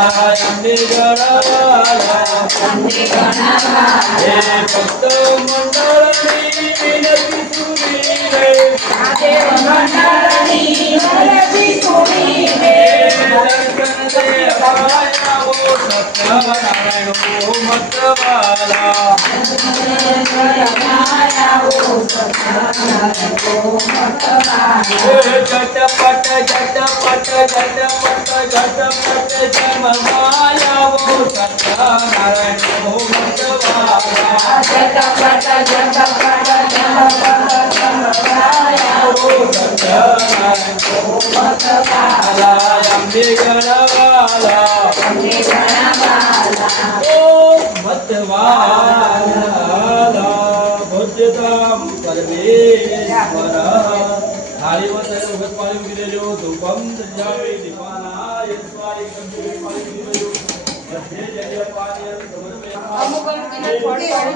અંબે ગણવાલા હે ભક્ત મંડળની વિનતી સુની રે દેવ મંડળની વિનતી સુની રે દર્શન દેવાય આવો સત્યનારાયણ મતવાલા झटपट झटपट झटपट झटपट जमवायावो सत्यनारायण मतवाला झटपट झटपट जमवायावो सत्यनारायण मतवाला अंबे गणवाला ओम मतवाला भोज्यताम परमेश्वर थाळीवर उगत पाणी दिलेलो धूपम संजावे दीपानाय स्वारी कंठे पाणी दिलेलो हे जय पाणी समर्पे અમુક અમુકને થોડી વાળી